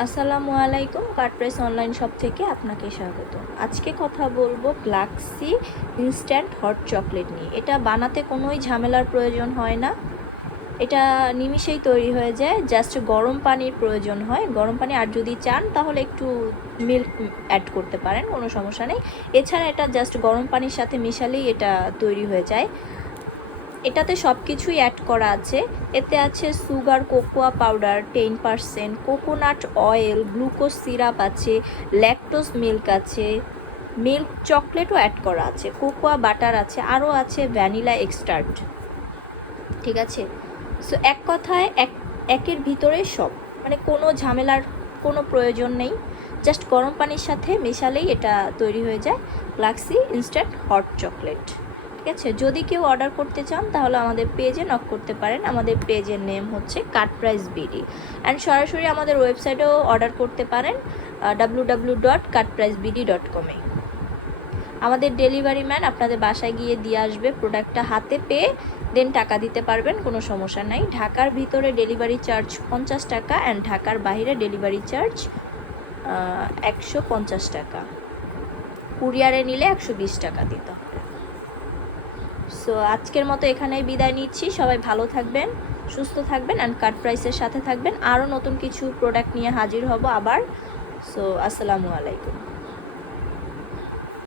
আসসালামু আলাইকুম, card price online shop থেকে আপনাকে স্বাগত। আজকে কথা বলবো গ্লাক্সি ইনস্ট্যান্ট হট চকলেট নিয়ে। এটা বানাতে কোনোই ঝামেলার প্রয়োজন হয় না, এটা নিমিষেই তৈরি হয়ে যায়। জাস্ট গরম পানির প্রয়োজন হয়, গরম পানি, আর যদি চান তাহলে একটু মিল্ক অ্যাড করতে পারেন, কোনো সমস্যা নেই। এছাড়া এটা জাস্ট গরম পানির সাথে মেশালেই এটা তৈরি হয়ে যায়। এটাতে সব কিছুই অ্যাড করা আছে। এতে আছে sugar, cocoa powder 10%, coconut oil, glucose syrup আছে, ল্যাকটোজ মিল্ক আছে, মিল্ক চকলেটও অ্যাড করা আছে, কোকোয়া বাটার আছে, আরও আছে ভ্যানিলা এক্সট্রাক্ট। ঠিক আছে, সো এক কথায় একের ভিতরে সব, মানে কোনো ঝামেলার কোনো প্রয়োজন নেই। জাস্ট গরম পানির সাথে মেশালেই এটা তৈরি হয়ে যায় গ্লাক্সি ইনস্ট্যান্ট হট চকলেট। ঠিক আছে, যদি কেউ অর্ডার করতে চান তাহলে আমাদের পেজে নক করতে পারেন। আমাদের পেজের নেম হচ্ছে কার্ড প্রাইস বিডি, অ্যান্ড সরাসরি আমাদের ওয়েবসাইটেও অর্ডার করতে পারেন www.cardpricebd.com-এ। আমাদের ডেলিভারি ম্যান আপনাদের বাসায় গিয়ে দিয়ে আসবে, প্রোডাক্টটা হাতে পেয়ে দেন টাকা দিতে পারবেন, কোনো সমস্যা নাই। ঢাকার ভিতরে ডেলিভারি চার্জ 50 টাকা, অ্যান্ড ঢাকার বাইরে ডেলিভারি চার্জ 150 টাকা। কুরিয়ারে নিলে 120 টাকা দিতে হবে। সো আজকের মতো এখানেই বিদায় নিচ্ছি। সবাই ভালো থাকবেন, সুস্থ থাকবেন, অ্যান্ড কার্ড প্রাইসের সাথে থাকবেন। আরও নতুন কিছু প্রোডাক্ট নিয়ে হাজির হব আবার। সো আসসালামু আলাইকুম।